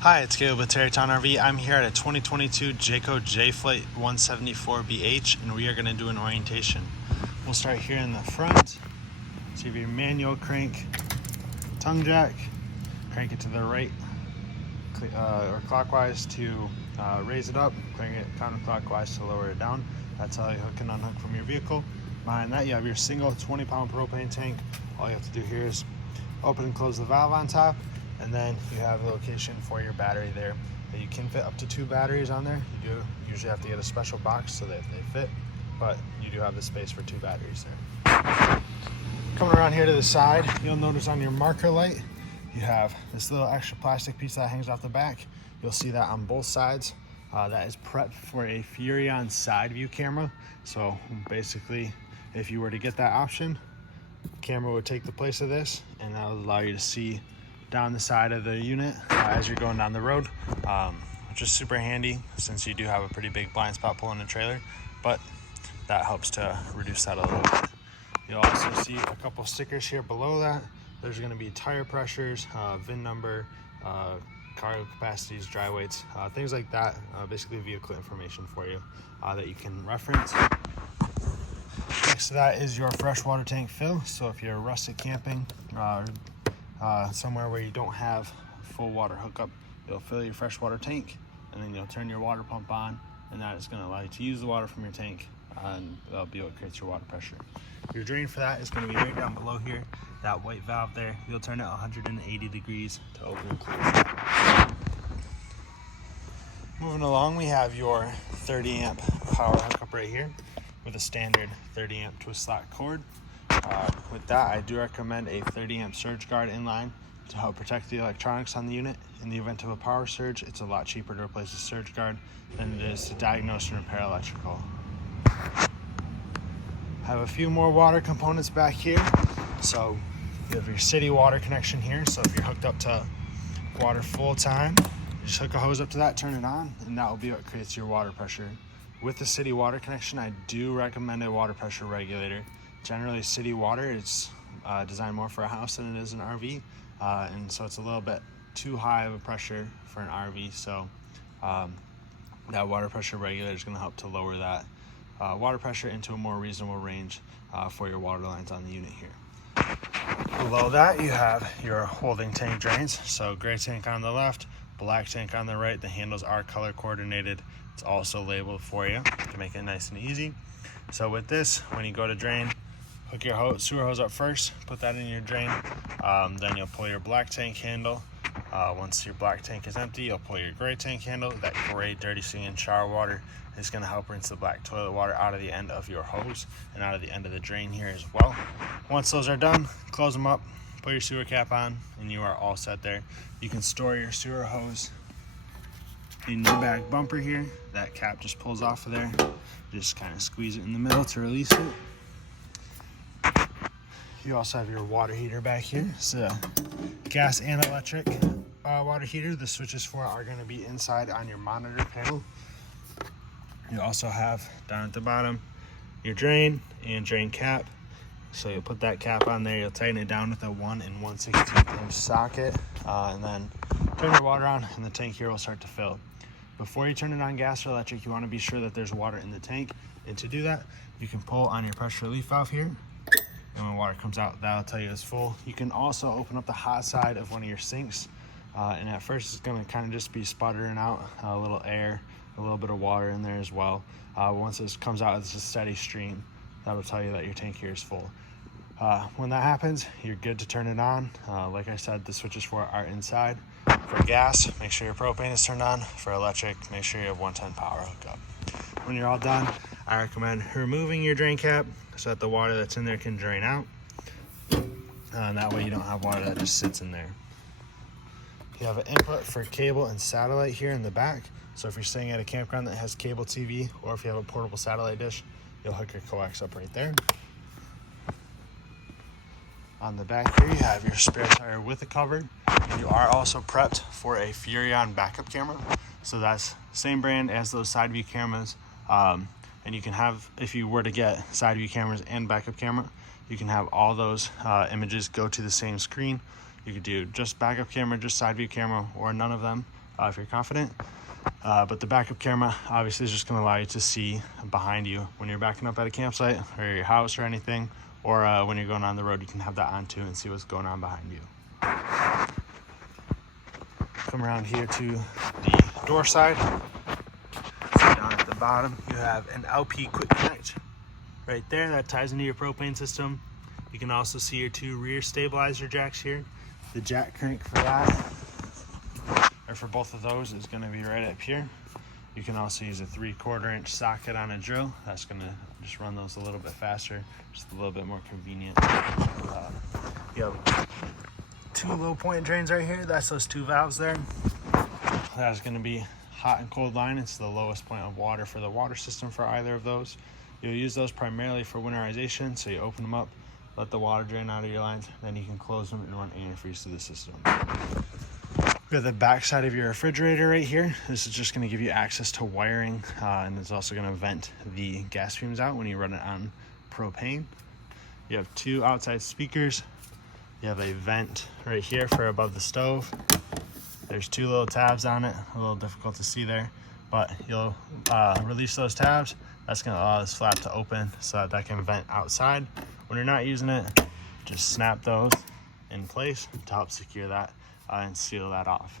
Hi, it's Caleb with Terrytown RV. I'm here at a 2022 Jayco J-Flight 174BH, and we are going to do an orientation. We'll start here in the front. So you have your manual crank, tongue jack, crank it to the right or clockwise to raise it up, crank it counterclockwise to lower it down. That's how you hook and unhook from your vehicle. Behind that, you have your single 20-pound propane tank. All you have to do here is open and close the valve on top, and then you have a location for your battery there. You can fit up to 2 batteries on there. You do usually have to get a special box so that they fit, but you do have the space for 2 batteries there. Coming around here to the side, you'll notice on your marker light, you have this little extra plastic piece that hangs off the back. You'll see that on both sides. That is prepped for a Furrion side view camera. So basically, if you were to get that option, the camera would take the place of this, and that will allow you to see down the side of the unit as you're going down the road, which is super handy since you do have a pretty big blind spot pulling a trailer, but that helps to reduce that a little bit. You'll also see a couple stickers here below that. There's going to be tire pressures, VIN number, cargo capacities, dry weights, things like that, basically vehicle information for you that you can reference. Next to that is your freshwater tank fill. So if you're rustic camping, somewhere where you don't have full water hookup, you'll fill your freshwater tank, and then you'll turn your water pump on, and that is going to allow you to use the water from your tank, and that'll be what creates your water pressure. Your drain for that is going to be right down below here, that white valve there. You'll turn it 180 degrees to open and close. Moving along, we have your 30 amp power hookup right here with a standard 30 amp twist lock cord. With that, I do recommend a 30 amp surge guard inline to help protect the electronics on the unit. In the event of a power surge, it's a lot cheaper to replace a surge guard than it is to diagnose and repair electrical. Have a few more water components back here. So you have your city water connection here. So if you're hooked up to water full time, you just hook a hose up to that, turn it on, and that will be what creates your water pressure. With the city water connection, I do recommend a water pressure regulator. Generally, city water is designed more for a house than it is an RV, and so it's a little bit too high of a pressure for an RV. So that water pressure regulator is going to help to lower that water pressure into a more reasonable range for your water lines on the unit here. Below that, you have your holding tank drains. So gray tank on the left, black tank on the right. The handles are color coordinated. It's also labeled for you to make it nice and easy. So with this, when you go to drain, hook your sewer hose up first, put that in your drain, then you'll pull your black tank handle. Once your black tank is empty, you'll pull your gray tank handle. That gray dirty singing shower water is going to help rinse the black toilet water out of the end of your hose and out of the end of the drain here as well. Once those are done, close them up, put your sewer cap on, and you are all set there. You can store your sewer hose in your back bumper here. That cap just pulls off of there. Just kind of squeeze it in the middle to release it. You also have your water heater back here. It's a gas and electric water heater. The switches for it are going to be inside on your monitor panel. You also have down at the bottom your drain and drain cap. So you'll put that cap on there, you'll tighten it down with a 1 1/16 inch socket, and then turn your water on, and the tank here will start to fill. Before you turn it on gas or electric, you want to be sure that there's water in the tank, and to do that, you can pull on your pressure relief valve here, and when water comes out, that'll tell you it's full. You can also open up the hot side of one of your sinks, and at first it's going to kind of just be sputtering out a little air, a little bit of water in there as well. Once this comes out, it's a steady stream. That'll tell you that your tank here is full. When that happens, you're good to turn it on. Like I said, the switches for it are inside. For gas, make sure your propane is turned on. For electric, make sure you have 110 power hookup. When you're all done, I recommend removing your drain cap so that the water that's in there can drain out. And that way you don't have water that just sits in there. You have an input for cable and satellite here in the back. So if you're staying at a campground that has cable TV, or if you have a portable satellite dish, you'll hook your coax up right there. On the back here, you have your spare tire with a cover. You are also prepped for a Furrion backup camera. So that's same brand as those side view cameras. And you can have, if you were to get side view cameras and backup camera, you can have all those images go to the same screen. You could do just backup camera, just side view camera, or none of them. if you're confident. But the backup camera obviously is just going to allow you to see behind you when you're backing up at a campsite or your house or anything, or when you're going on the road, you can have that on too and see what's going on behind you. Come around here to the door side. So down at the bottom, you have an LP quick connect right there that ties into your propane system. You can also see your 2 rear stabilizer jacks here. The jack crank for that, or for both of those, is going to be right up here. You can also use a 3/4 inch socket on a drill. That's going to just run those a little bit faster, just a little bit more convenient. You have 2 low point drains right here. That's those 2 valves there. That's going to be hot and cold line. It's the lowest point of water for the water system for either of those. You'll use those primarily for winterization, so you open them up, let the water drain out of your lines, then you can close them and run antifreeze to the system. We have the back side of your refrigerator right here. This is just going to give you access to wiring, and it's also going to vent the gas fumes out when you run it on propane. You have 2 outside speakers. You have a vent right here for above the stove. There's 2 little tabs on it, a little difficult to see there, but you'll release those tabs. That's going to allow this flap to open so that can vent outside. When you're not using it, just snap those in place to help secure that and seal that off.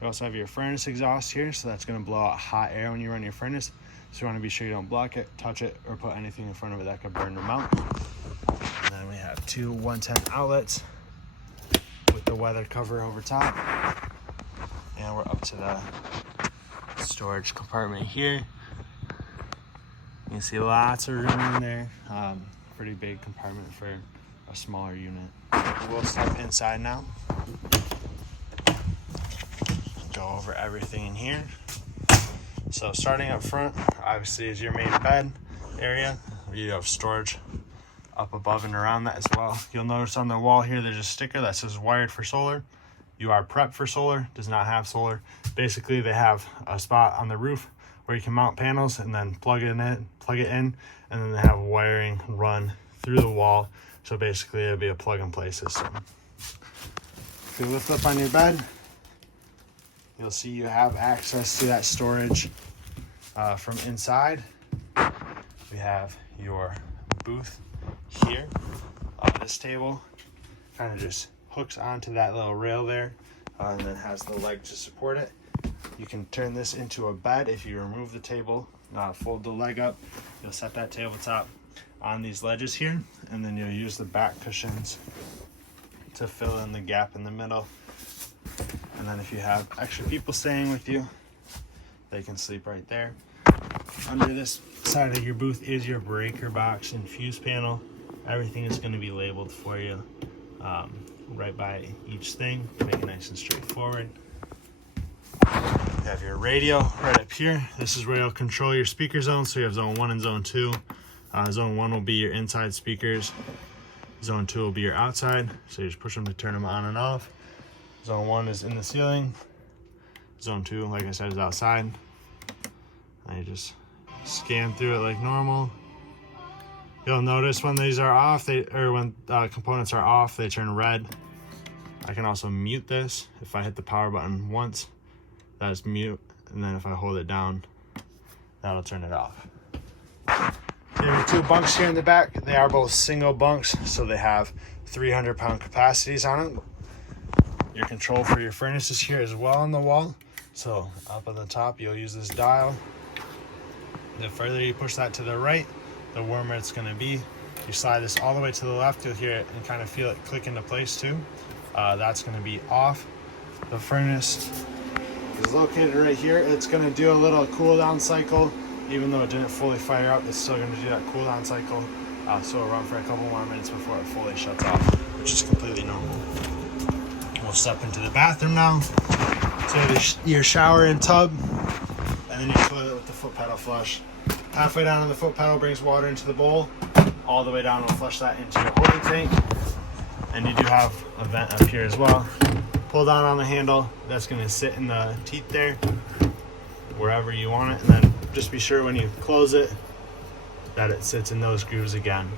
You also have your furnace exhaust here, so that's going to blow out hot air when you run your furnace. So you want to be sure you don't block it, touch it, or put anything in front of it that could burn or melt. And then we have 2 110 outlets with the weather cover over top. And we're up to the storage compartment here. You can see lots of room in there. Pretty big compartment for a smaller unit. We'll step inside now. Go over everything in here. So starting up front, obviously, is your main bed area. You have storage up above and around that as well. You'll notice on the wall here, there's a sticker that says wired for solar. You are prepped for solar, does not have solar. Basically, they have a spot on the roof where you can mount panels and then plug it in, and then they have wiring run through the wall. So basically, it'll be a plug-and-play system. If you lift up on your bed, you'll see you have access to that storage from inside. We have your booth here. This table kind of just hooks onto that little rail there, and then has the leg to support it. You can turn this into a bed if you remove the table, fold the leg up. You'll set that tabletop on these ledges here, and then you'll use the back cushions to fill in the gap in the middle. And then if you have extra people staying with you, they can sleep right there. Under this side of your booth is your breaker box and fuse panel. Everything is going to be labeled for you right by each thing to make it nice and straightforward. You have your radio right up here. This is where you'll control your speaker zone. So you have zone 1 and zone 2. Zone 1 will be your inside speakers. Zone 2 will be your outside. So you just push them to turn them on and off. Zone 1 is in the ceiling. Zone 2, like I said, is outside. And you just scan through it like normal. You'll notice when these are off, when components are off, they turn red. I can also mute this. If I hit the power button once, that is mute, and then if I hold it down, that'll turn it off. There are 2 bunks here in the back. They are both single bunks, so they have 300-pound capacities on them. Your control for your furnace is here as well on the wall. So up at the top, you'll use this dial. The further you push that to the right, the warmer it's going to be. You slide this all the way to the left, you'll hear it and kind of feel it click into place too. That's going to be off. The furnace is located right here. It's going to do a little cool down cycle. Even though it didn't fully fire up, it's still going to do that cool down cycle. So it'll run for a couple more minutes before it fully shuts off, which is completely normal. We'll step into the bathroom now. So you have your shower and tub, and then your toilet with the foot pedal flush. Halfway down on the foot pedal brings water into the bowl. All the way down will flush that into your holding tank. And you do have a vent up here as well. Pull down on the handle. That's going to sit in the teeth there, wherever you want it. And then just be sure when you close it that it sits in those grooves again.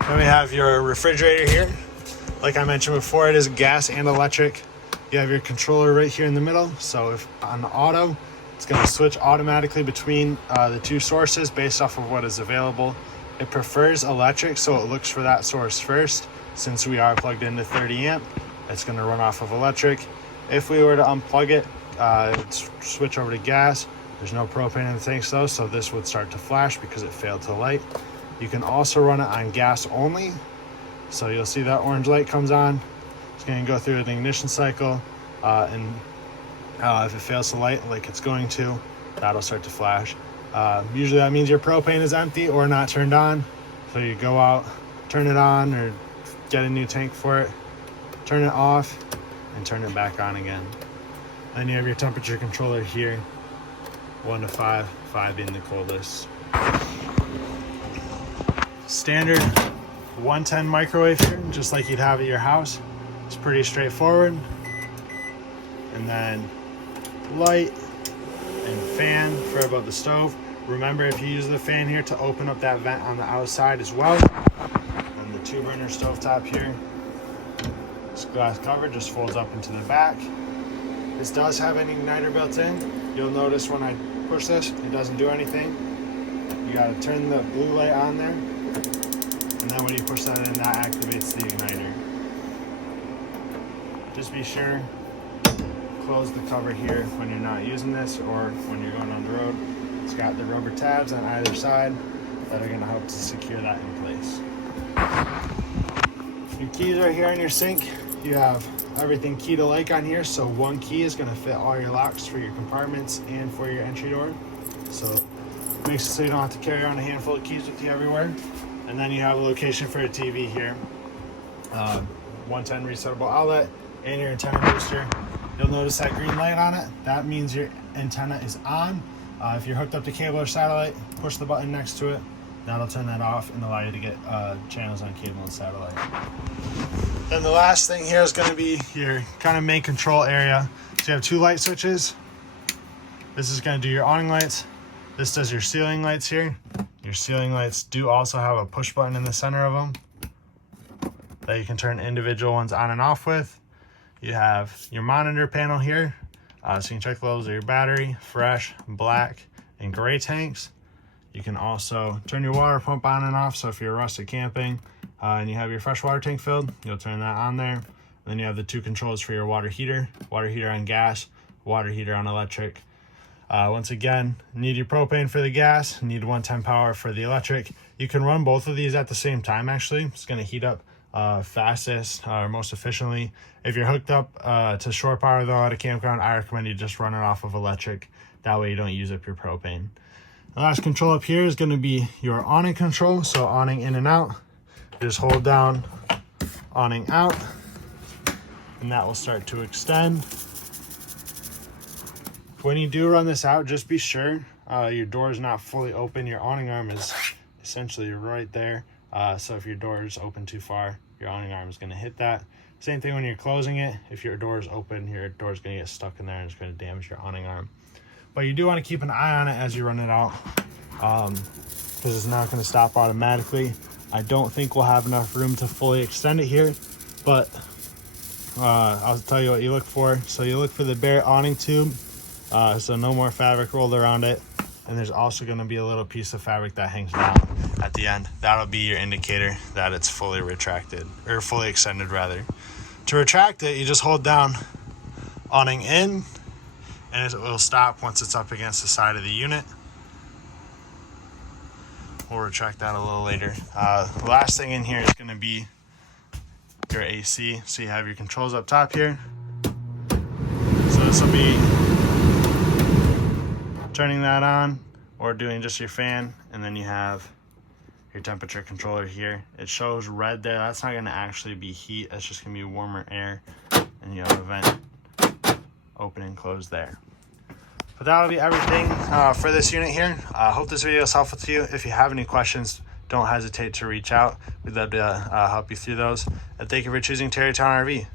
Then we have your refrigerator here. Like I mentioned before, it is gas and electric. You have your controller right here in the middle. So if on auto, it's going to switch automatically between the two sources based off of what is available. It prefers electric, so it looks for that source first. Since we are plugged into 30 amp, it's going to run off of electric. If we were to unplug it, switch over to gas, there's no propane in the tanks though, so this would start to flash because it failed to light. You can also run it on gas only. So you'll see that orange light comes on. It's going to go through an ignition cycle, and if it fails to light like it's going to, that'll start to flash. Usually that means your propane is empty or not turned on. So you go out, turn it on, or get a new tank for it, turn it off, and turn it back on again. Then you have your temperature controller here, 1 to 5, 5 being the coldest. Standard 110 microwave here, just like you'd have at your house. It's pretty straightforward. And then light and fan for above the stove. Remember, if you use the fan here to open up that vent on the outside as well. And the 2-burner stovetop here, this glass cover just folds up into the back. This does have an igniter built in. You'll notice when I push this, it doesn't do anything. You gotta turn the blue light on there. And then when you push that in, that activates the igniter. Just be sure close the cover here when you're not using this or when you're going on the road. It's got the rubber tabs on either side that are going to help to secure that in place. Your keys are here in your sink. You have everything keyed alike on here, so one key is going to fit all your locks for your compartments and for your entry door. So it makes it so you don't have to carry around a handful of keys with you everywhere. And then you have a location for a TV here, 110 resettable outlet, and your antenna booster. You'll notice that green light on it. That means your antenna is on. If you're hooked up to cable or satellite, push the button next to it. That'll turn that off and allow you to get channels on cable and satellite. Then the last thing here is going to be your kind of main control area. So you have 2 light switches. This is going to do your awning lights. This does your ceiling lights here. Your ceiling lights do also have a push button in the center of them that you can turn individual ones on and off with. You have your monitor panel here, so you can check the levels of your battery, fresh, black, and gray tanks. You can also turn your water pump on and off, so if you're rustic camping and you have your fresh water tank filled, you'll turn that on there. And then you have the 2 controls for your water heater on gas, water heater on electric. Once again, need your propane for the gas, need 110 power for the electric. You can run both of these at the same time actually. It's going to heat up fastest or most efficiently. If you're hooked up to shore power though at a campground, I recommend you just run it off of electric. That way you don't use up your propane. The last control up here is going to be your awning control. So awning in and out, just hold down awning out and that will start to extend. When you do run this out, just be sure your door is not fully open. Your awning arm is essentially right there. So if your door is open too far, your awning arm is going to hit that. Same thing when you're closing it. If your door is open, your door is going to get stuck in there and it's going to damage your awning arm. But you do want to keep an eye on it as you run it out because it's not going to stop automatically. I don't think we'll have enough room to fully extend it here, but I'll tell you what you look for. So you look for the bare awning tube. So no more fabric rolled around it. And there's also going to be a little piece of fabric that hangs down at the end. That'll be your indicator that it's fully retracted, or fully extended rather. To retract it, you just hold down awning in, and it will stop once it's up against the side of the unit. We'll retract that a little later. The last thing in here is going to be your AC. So you have your controls up top here. So this will be turning that on or doing just your fan, and then you have your temperature controller here. It shows red there. That's not going to actually be heat. That's just going to be warmer air, and you have a vent open and close there. But that'll be everything for this unit here. I hope this video is helpful to you. If you have any questions, don't hesitate to reach out. We'd love to help you through those. And thank you for choosing Terrytown RV.